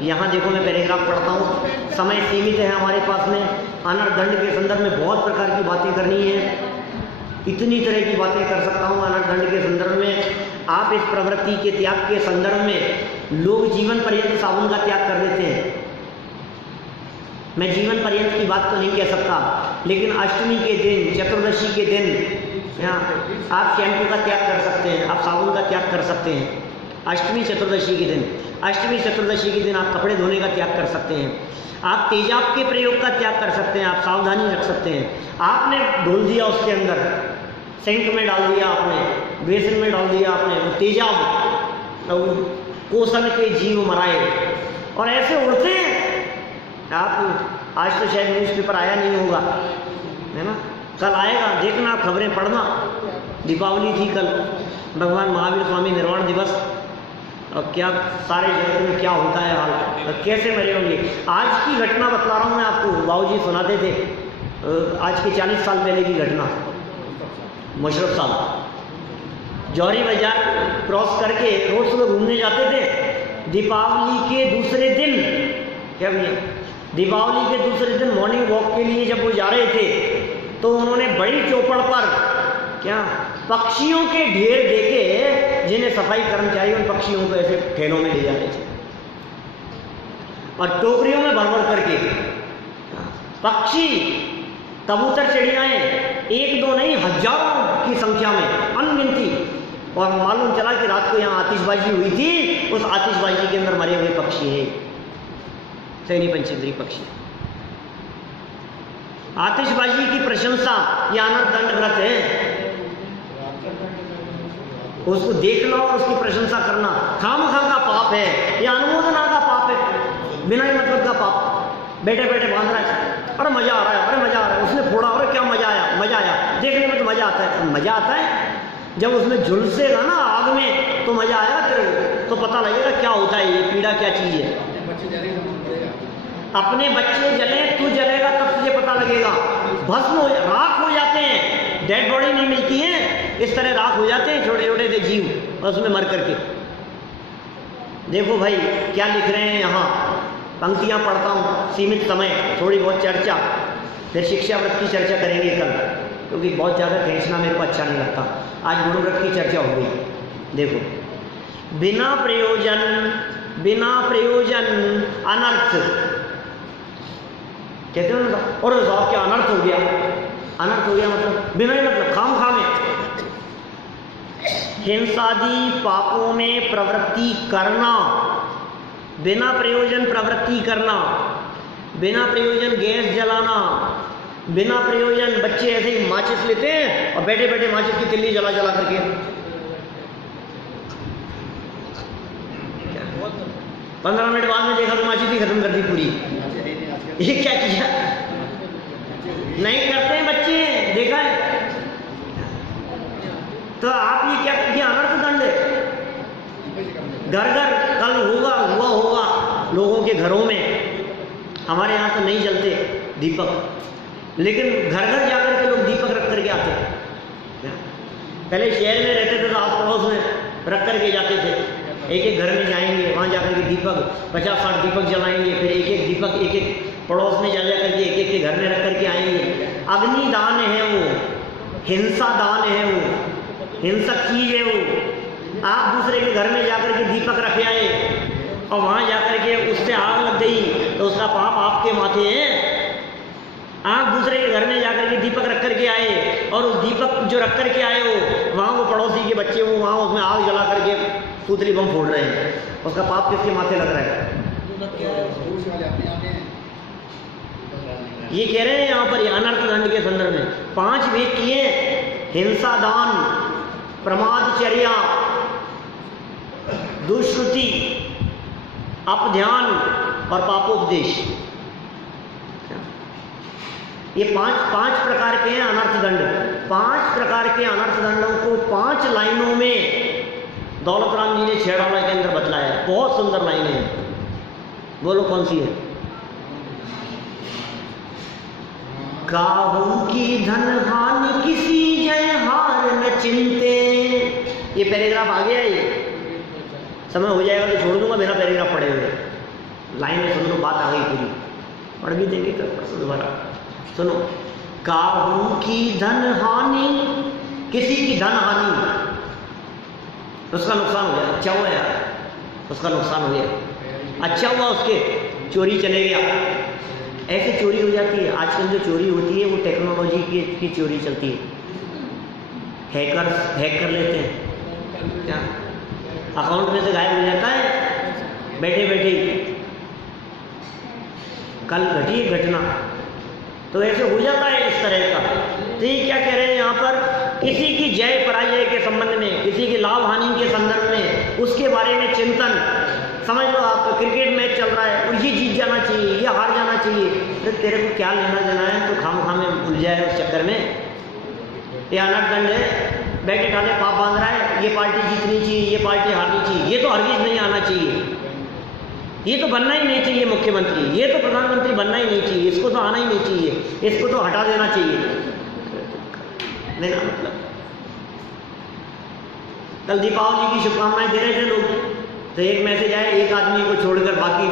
यहाँ देखो मैं पैराग्राफ पढ़ता हूँ, समय सीमित है हमारे पास में। अनर्थ दंड के संदर्भ में बहुत प्रकार की बातें करनी है, इतनी तरह की बातें कर सकता हूँ अनर्थ दंड के संदर्भ में। आप इस प्रवृत्ति के त्याग के संदर्भ में लोग जीवन पर्यंत साबुन का त्याग कर देते हैं। मैं जीवन पर्यंत की बात तो नहीं कह सकता, लेकिन अष्टमी के दिन, चतुर्दशी के दिन आप शैम्पू का त्याग कर सकते हैं, आप साबुन का त्याग कर सकते हैं। अष्टमी चतुर्दशी के दिन, अष्टमी चतुर्दशी के दिन आप कपड़े धोने का त्याग कर सकते हैं, आप तेजाब के प्रयोग का त्याग कर सकते हैं, आप सावधानी रख सकते हैं। आपने ढोल दिया उसके अंदर, सिंक में डाल दिया आपने, बेसिन में डाल दिया आपने, वो तेजाब कोसन के जीव मराए, और ऐसे उड़ते हैं। आप आज तो शायद न्यूज़पेपर आया नहीं होगा, है ना, कल आएगा, देखना, खबरें पढ़ना। दीपावली थी कल, भगवान महावीर स्वामी निर्वाण दिवस, और क्या सारे जगत में क्या होता है हाल, और कैसे मरे होंगे। आज की घटना बतला रहा हूँ मैं आपको, बाबूजी सुनाते थे, आज के 40 साल पहले की घटना। मुशर्रफ साहब जौहरी बाजार क्रॉस करके रोड सुबह घूमने जाते थे। दीपावली के दूसरे दिन, क्या भैया, दीपावली के दूसरे दिन मॉर्निंग वॉक के लिए जब वो जा रहे थे तो उन्होंने बड़ी चौपड़ पर क्या पक्षियों के ढेर देखे, जिन्हें सफाई कर्मचारी उन पक्षियों को ऐसे ठेलों में ले जा रहे थे और टोकरियों में भर भर करके पक्षी, कबूतर, चिड़ियाएं, एक दो नहीं हजारों की संख्या में, अनगिनती। और मालूम चला कि रात को यहाँ आतिशबाजी हुई थी, उस आतिशबाजी के अंदर मरे हुए पक्षी हैं, सैनी पंचेंद्रीय पक्षी। आतिशबाजी की प्रशंसा ये अनर्थ दंड व्रत है, उसको देखना और उसकी प्रशंसा करना खामखा का पाप है, यह अनुमोदना का पाप है, बिना ही मतलब का पाप। बैठे बैठे बांध रहा है, अरे मजा आ रहा है, अरे मजा आ रहा है, उसने फोड़ा, अरे क्या मजा आया, मजा आया, देखने में तो मजा आता है। मजा आता है जब उसमें झुलसेगा ना आग में तो मजा आया, फिर तो पता लगेगा क्या होता है, ये पीड़ा क्या चीज है। अपने बच्चे जले, तू जलेगा तब तुझे पता लगेगा। भस्म हो, राख हो जाते हैं, डेड बॉडी नहीं मिलती है, इस तरह राख हो जाते हैं छोटे छोटे से जीव, और उसमें मर करके। देखो भाई क्या लिख रहे हैं यहाँ, पंक्तियाँ पढ़ता हूँ, सीमित समय, थोड़ी बहुत चर्चा, फिर शिक्षा व्रत की चर्चा करेंगे कल, क्योंकि बहुत ज़्यादा खींचना मेरे को अच्छा नहीं लगता। आज गुण व्रत की चर्चा हो गई। देखो, बिना प्रयोजन अनर्थ कहते हो ना, और साहब क्या अनर्थ हो गया, अनर्थ हो गया मतलब बिना ही मतलब खामखा में हिंसादि पापों में प्रवृत्ति करना, बिना प्रयोजन प्रवृत्ति करना, बिना प्रयोजन गैस जलाना, बिना प्रयोजन बच्चे ऐसे ही माचिस लेते हैं और बैठे बैठे माचिस की तिल्ली जला जला करके 15 मिनट बाद में देखा तो माचिस ही खत्म कर दी पूरी। ये क्या किया, नहीं करते हैं बच्चे, देखा है। तो आप ये क्या किया, अनर्थ दंड है। घर घर कल हुआ होगा लोगों के घरों में, हमारे यहाँ तो नहीं जलते दीपक, लेकिन घर घर जाकर के लोग दीपक रख करके आते हैं। पहले शहर में रहते थे तो आस पड़ोस में रख करके जाते थे, एक एक घर में जाएंगे, वहाँ जाकर के दीपक 50-60 दीपक जलाएंगे, फिर एक एक दीपक एक एक पड़ोस में जा करके एक एक के घर में रख करके आएंगे। अग्निदान है वो, हिंसा दान है वो, हिंसक चीज है वो। आप दूसरे के घर में जाकर के दीपक रखे आए और वहाँ जाकर के उससे आग लग गई तो उसका पाप आपके माथे है। आप दूसरे के घर में जाकर के दीपक रख करके आए और उस दीपक जो रख करके आए हो वहाँ वो पड़ोसी के बच्चे हो वहाँ उसमें आग जला करके सूतली बम फोड़ रहे हैं, उसका पाप किसके माथे लग रहा है? ये कह रहे हैं यहाँ पर अनर्थ दंड के संदर्भ में 5 भेद किए, हिंसा दान, प्रमादचर्या, दुष्श्रुति, अपध्यान और पापोपदेश। ये पांच प्रकार के हैं अनर्थ दंड। 5 प्रकार के अनर्थ दंडों को 5 लाइनों में दौलत राम जी ने छेड़ाला के अंदर बतलाया है। बहुत सुंदर लाइनें हैं, बोलो कौन सी है? काहू की धन हानि किसी जय हार न चिंते। ये पैराग्राफ आ गया, ये समय हो जाएगा तो छोड़ दूंगा बिना पैराग्राफ पढ़े हुए। लाइन में सुन लो, बात आ गई पूरी, पढ़ भी देंगे कल परसों दोबारा। सुनो, काहू की धन हानि, किसी की धन हानि, उसका नुकसान हो गया, अच्छा हुआ यार, उसका नुकसान हो गया, अच्छा हुआ उसके चोरी चले गया। ऐसे चोरी हो जाती है। आजकल जो चोरी होती है वो टेक्नोलॉजी की चोरी चलती है। हैकर्स हैक कर लेते हैं क्या, अकाउंट में से गायब हो जाता है बैठे बैठे। कल घटी घटना, तो ऐसे हो जाता है इस तरह का। तो ये क्या कह रहे हैं यहाँ पर, किसी की जय पराजय के संबंध में, किसी की लाभ हानि के संदर्भ में, उसके बारे में चिंतन। समझ लो आप क्रिकेट मैच चल रहा है और ये जीत जाना चाहिए, ये हार जाना चाहिए, तो तेरे को क्या लेना देना है, तो खाम में भूल जाए उस चक्कर में। ये अनर्थदंड है, बैठे ठाले पाप बांध रहा है, ये पार्टी जीतनी चाहिए, ये पार्टी हारनी चाहिए। ये तो हरगिज नहीं आना चाहिए, ये तो बनना ही नहीं चाहिए मुख्यमंत्री, ये तो प्रधानमंत्री बनना ही नहीं चाहिए, इसको तो आना ही नहीं चाहिए, इसको तो हटा देना चाहिए। देना मतलब कल दीपावली की शुभकामनाएं दे रहे थे लोग, तो एक मैसेज आया, एक आदमी को छोड़कर बाकी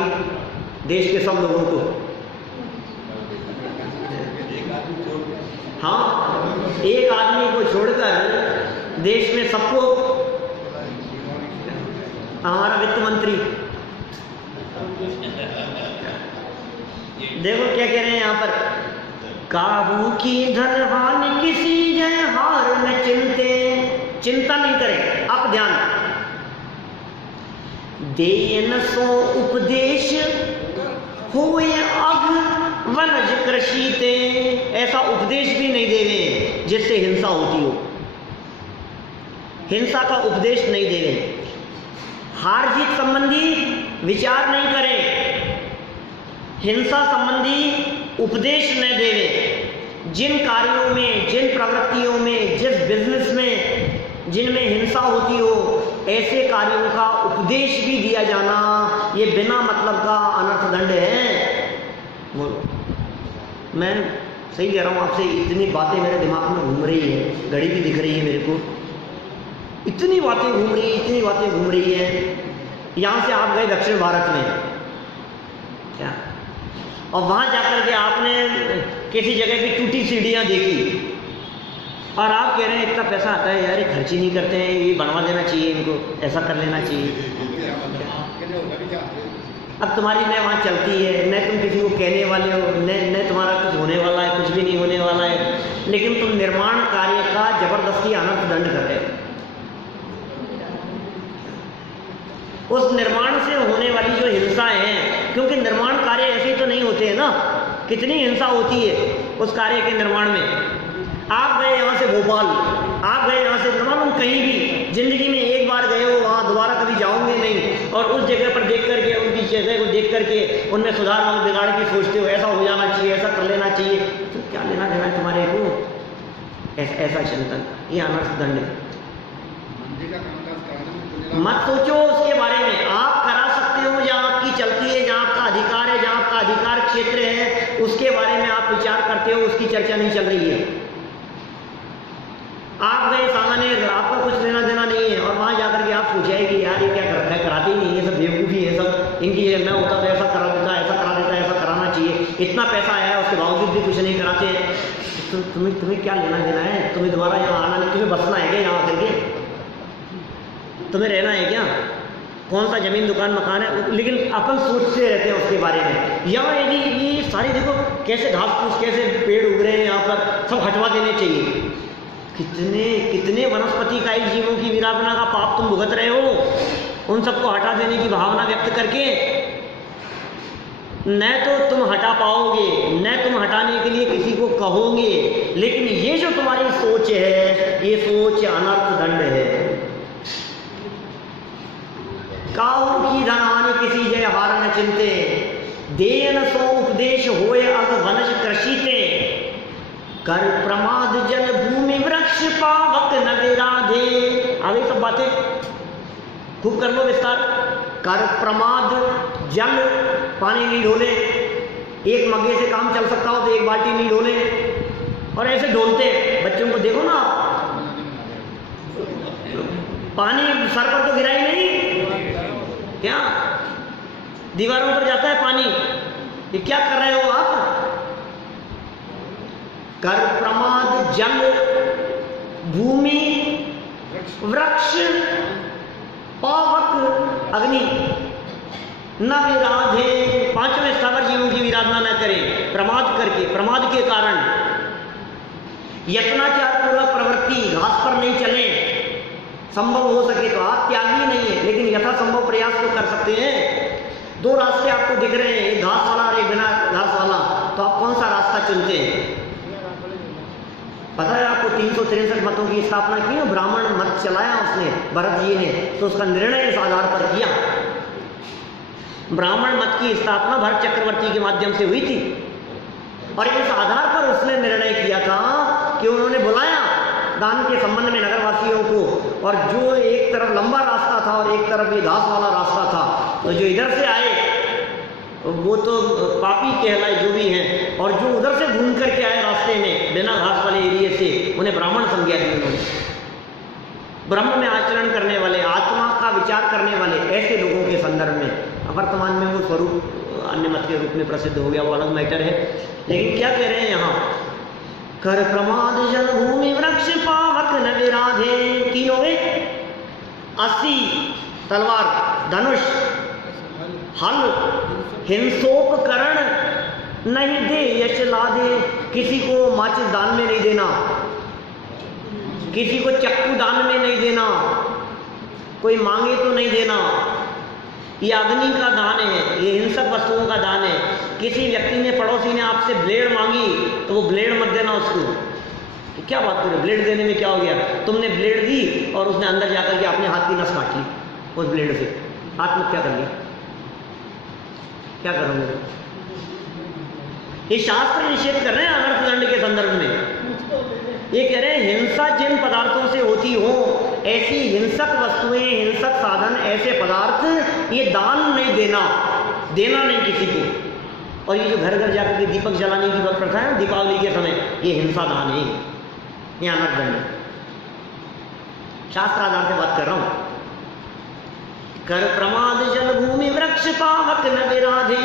देश के सब लोगों को। हाँ, एक आदमी को छोड़कर देश में सबको, हमारा वित्त मंत्री। देखो क्या कह रहे हैं यहाँ पर, काबू की धनवान किसी जय हार न चिंते, चिंता नहीं करें आप, ध्यान देन सो उपदेश होए अग वनज कृषिते, ऐसा उपदेश भी नहीं देवे जिससे हिंसा होती हो, हिंसा का उपदेश नहीं देवे। हार जीत संबंधी विचार नहीं करें, हिंसा संबंधी उपदेश न देवे। जिन कार्यों में, जिन प्रवृत्तियों में, जिस बिजनेस में जिनमें हिंसा होती हो, ऐसे कार्यों का उपदेश भी दिया जाना, ये बिना मतलब का अनर्थदंड है। बोलो, मैं सही कह रहा हूँ आपसे, इतनी बातें मेरे दिमाग में घूम रही है, घड़ी भी दिख रही है मेरे को, इतनी बातें घूम रही है, इतनी बातें घूम रही है। यहाँ से आप गए दक्षिण भारत में क्या, और वहाँ जाकर के आपने किसी जगह की टूटी सीढ़ियाँ देखी और आप कह रहे हैं इतना पैसा आता है यार, ये खर्च ही नहीं करते हैं, ये बनवा देना चाहिए, इनको ऐसा कर लेना चाहिए। अब तुम्हारी न वहाँ चलती है, न तुम किसी को कहने वाले हो, न तुम्हारा कुछ होने वाला है, कुछ भी नहीं होने वाला है, लेकिन तुम निर्माण कार्य का जबरदस्ती अनर्थदंड कर रहे हो। उस निर्माण से होने वाली जो हिंसा है, क्योंकि निर्माण कार्य ऐसे ही तो नहीं होते हैं ना, कितनी हिंसा होती है उस कार्य के निर्माण में। आप गए यहाँ से भोपाल, आप गए यहाँ से मालूम कहीं भी, जिंदगी में एक बार गए हो, वहाँ दोबारा कभी जाओगे नहीं, और उस जगह पर देख करके, उनकी जगह को देख करके उनमें सुधार और बिगाड़ की सोचते हो, ऐसा हो जाना चाहिए, ऐसा कर लेना चाहिए, तो क्या लेना देना है तुम्हारे को ऐसा चिंतन, ये अनर्थदंड है। मत सोचो उसके बारे में, आप करा सकते हो, जहाँ आपकी चलती है, जहाँ आपका अधिकार है, जहाँ आपका अधिकार क्षेत्र है, उसके बारे में आप विचार करते हो, उसकी चर्चा नहीं चल रही है। आप गए सामान्य, आपका कुछ लेना देना नहीं है, और वहाँ जाकर के आप सोचे कि यार ये क्या कर रखा है, कराते ही नहीं, ये सब बेवकूफ़ी है सब, इनकी जगह मैं होता तो ऐसा करा देता, ऐसा करा देता, ऐसा कराना चाहिए, इतना पैसा आया है उसके बावजूद भी कुछ नहीं कराते हैं। तो तुम्हें क्या लेना देना है, तुम्हें दोबारा यहाँ आना नहीं, तुम्हें बसना है क्या यहाँ आकर के, तुम्हें रहना है क्या, कौन सा जमीन दुकान मकान है, लेकिन अपन सोचते रहते हैं उसके बारे में। यहाँ यदि ये सारी देखो कैसे घास फूस, कैसे पेड़ उग रहे हैं यहाँ पर, सब हटवा देने चाहिए। कितने कितने वनस्पति का एक जीवों की विराधना का पाप तुम भुगत रहे हो, उन सबको हटा देने की भावना व्यक्त करके। न तो तुम हटा पाओगे, न तुम हटाने के लिए किसी को कहोगे, लेकिन ये जो तुम्हारी सोच है, ये सोच अनर्थदंड है। काहू की धनहानि किसी जय हार न चिंते, देन सो उपदेश होए अग वनज कृषिते, कर प्रमाद जल भूमि वृक्ष पावक न विराधे। आगे सब बातें खूब कर लो विस्तार। कर प्रमाद जल, पानी नहीं ढोले, एक मग्गे से काम चल सकता हो तो एक बाल्टी नहीं ढोले, और ऐसे ढोलते बच्चों को देखो ना, पानी सर पर तो गिरा ही नहीं, क्या दीवारों पर जाता है पानी, ये क्या कर रहे हो आप। कर प्रमाद जल भूमि वृक्ष पावक अग्नि न विराधे, पांचवें स्थावर जीवों की विराधना न करें प्रमाद करके, प्रमाद के कारण। यत्नाचार पूर्वक प्रवृत्ति, घास पर नहीं चले, संभव हो सके तो आप त्यागी नहीं है, लेकिन यथासंभव प्रयास तो कर सकते हैं। दो रास्ते आपको दिख रहे हैं, एक घास वाला और एक बिना घास वाला, तो आप कौन सा रास्ता चुनते हैं? पता है आपको 363 मतों की स्थापना की और ब्राह्मण मत चलाया उसने, भरत जी ने, तो उसका निर्णय इस आधार पर किया। ब्राह्मण मत की स्थापना भरत चक्रवर्ती के माध्यम से हुई थी और इस आधार पर उसने निर्णय किया था कि उन्होंने बुलाया दान के संबंध में नगरवासियों को, और जो एक तरफ लंबा रास्ता था और एक तरफ ये घास वाला रास्ता था, तो जो इधर से आए वो तो पापी कहलाए जो भी हैं, और जो उधर से घूम करके आए रास्ते में बिना घास वाले एरिए से, उन्हें ब्राह्मण समझा दिया उन्होंने। ब्रह्म में आचरण करने वाले, आत्मा का विचार करने वाले ऐसे लोगों के संदर्भ में, वर्तमान में वो स्वरूप अन्य मत के रूप में प्रसिद्ध हो गया, वो अलग मैटर है। लेकिन क्या कह रहे हैं यहाँ? कर प्रमाद जल भूमि वृक्ष पावक न विराधे। तीनों में 80 तलवार, धनुष, हल, हिंसोपकरण नहीं दे यश लादे। किसी को माचिस दान में नहीं देना, किसी को चक्कू दान में नहीं देना, कोई मांगे तो नहीं देना। ये अग्नि का दान है, ये हिंसक वस्तुओं का दान है। किसी व्यक्ति ने, पड़ोसी ने आपसे ब्लेड मांगी तो वो ब्लेड मत देना उसको। कि क्या बात कर रहे हो, ब्लेड देने में क्या हो गया? तुमने ब्लेड दी और उसने अंदर जाकर के अपने हाथ की नस काट ली उस ब्लेड से, आत्महत्या कर ली। क्या करोगे? ये शास्त्र निषेध कर रहे हैं अनर्थ दंड के संदर्भ में। ये कह रहे हैं हिंसा जिन पदार्थों से होती हो, ऐसी हिंसक वस्तुएं, हिंसक साधन, ऐसे पदार्थ ये दान नहीं देना, देना नहीं किसी को। और ये जो घर घर जाकर के दीपक जलाने की बात प्रथा है दीपावली के समय, ये हिंसा दान है, ये अनर्थ दंड। शास्त्र आधार से बात कर रहा हूं। कर प्रमाद जल भूमि वृक्ष पावक न विराधे,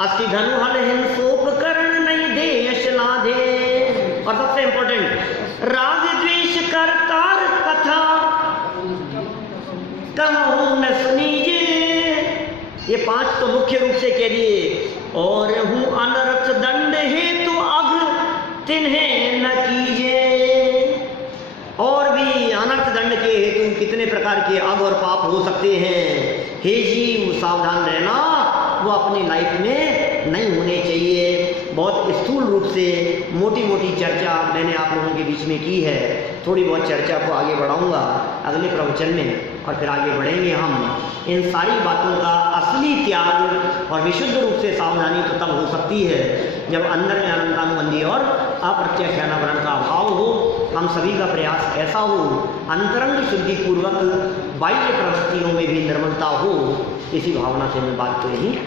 अस्थि धनु हल हिंसोपकरण नहीं दे यश लाधे। और सबसे इंपॉर्टेंट, राग द्वेष कर तार कथा कहूं न सुनीजे। ये 5 तो मुख्य रूप से कह दिए। और हूं अनर्थ दंड है तो अघ तिन्हें न कीजे। और भी अनर्थ दंड के हेतु कितने प्रकार के अघ और पाप हो सकते हैं। हे जीव सावधान रहना, वो अपनी लाइफ में नहीं होने चाहिए। बहुत स्थूल रूप से मोटी मोटी चर्चा मैंने आप लोगों के बीच में की है। थोड़ी बहुत चर्चा को आगे बढ़ाऊंगा अगले प्रवचन में, और फिर आगे बढ़ेंगे हम। इन सारी बातों का असली त्याग और विशुद्ध रूप से सावधानी तो तब हो सकती है जब अंदर में अनंतानुबंधी और अप्रत्यक्षानावरण का अभाव हो। हम सभी का प्रयास ऐसा हो, अंतरंग शुद्धि पूर्वक बाह्य प्रवृत्तियों में भी निर्मलता हो। इसी भावना से मैं बात को यही